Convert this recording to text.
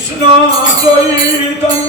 Krishna Chaitanya